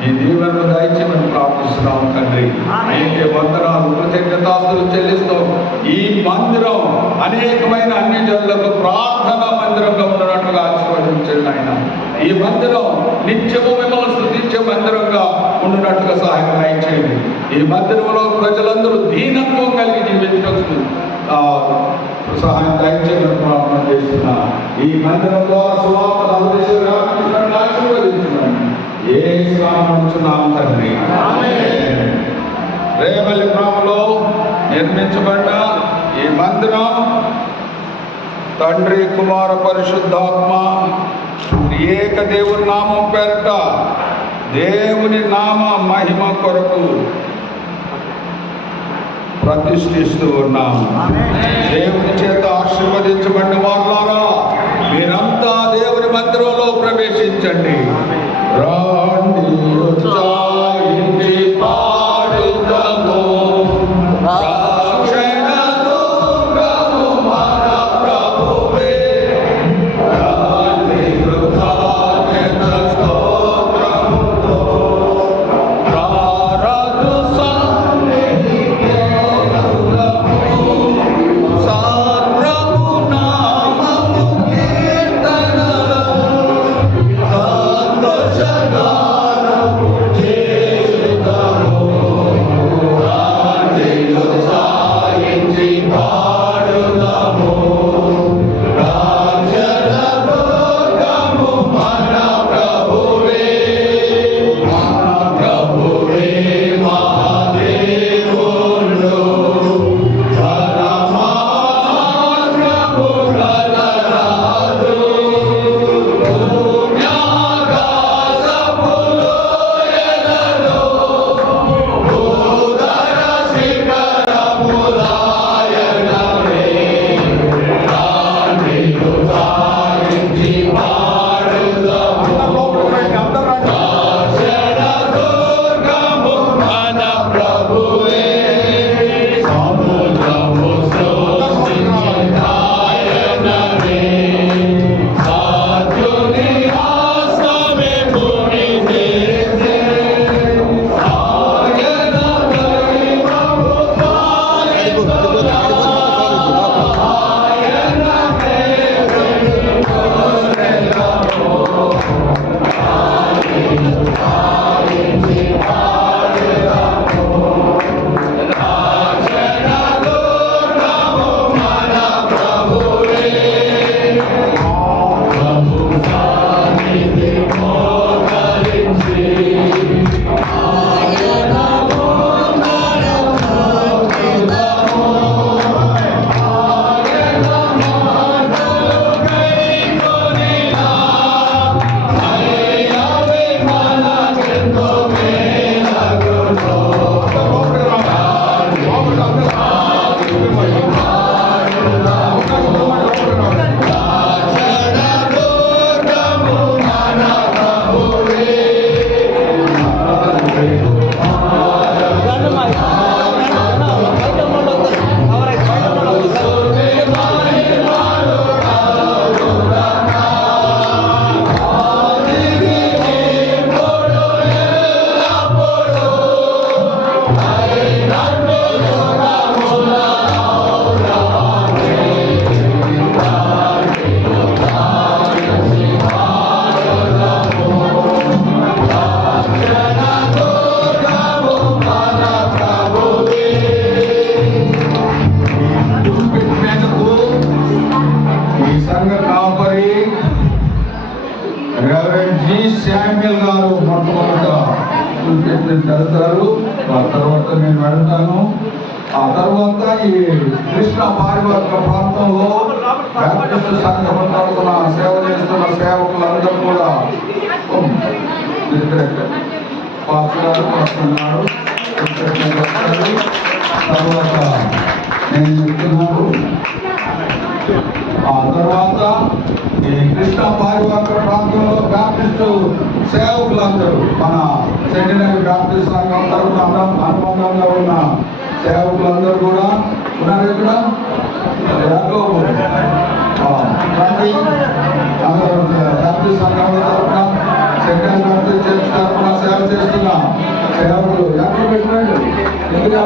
మీ దీవెనలు దయచేయమని ప్రార్థిస్తున్నాం తండ్రి. నీకే వందనాలు కృతజ్ఞతాస్తులు చెల్లిస్తూ ఈ మందిరం అనేకమైన అన్ని జనులకు ప్రార్థన మందిరంగా ఉన్నట్టుగా ఆశీర్వదించండి ఆయన ఈ మందిరం నిత్యము మిమ్మల్ని స్థుతించే మందిరంగా ఉండునట్టుగా సహాయం దయచేయండి. ఈ మందిరంలో ప్రజలందరూ దీనత్వం కలిగి జీవించవచ్చు సహాయం దయచేయమని ప్రార్థన చేస్తున్నా. ఈ మందిరంలో సువార్త రేపల్లి గ్రామంలో నిర్మించబడిన ఈ మందిరం తండ్రి కుమార పరిశుద్ధాత్మ ఏక దేవుని నామం పేరట దేవుని నామ మహిమ కొరకు ప్రతిష్ఠిస్తూ ఉన్నాము. దేవుని చేత ఆశీర్వదించబడిన వాళ్ళారా 되어서 శామ్యుల్ గారు మొట్టమొదట వెళ్తారు. ఆ తర్వాత నేను వెళ్తాను. ఆ తర్వాత ఈ కృష్ణ పారివర్గ ప్రాంతంలో బ్యాప్టిస్ట్ సంఘం తరఫున సేవ చేస్తున్న సేవకులందరూ కూడా పాస్టర్ వస్తున్నారు తర్వాత నేను చెప్తున్నాను. ఆ తర్వాత కృష్ణా పారివారిక ప్రాంతంలో బ్యాప్టిస్టు సేవకులు అందరూ మన సెంటినరీ బ్యాప్టిస్ట్ సంఘం తరఫున అనుబంధంగా ఉన్న సేవకులందరూ కూడా ఉన్నారు ఇక్కడ తండ్రి బ్యాప్టిస్ట్ సంఘం తరఫున సెంట్రల్ బ్యాప్టిస్ట్ చర్చ్ తరఫున సేవ చేస్తున్న సేవకులు. ఎక్కడ పెట్టినాడు. ఎందుకు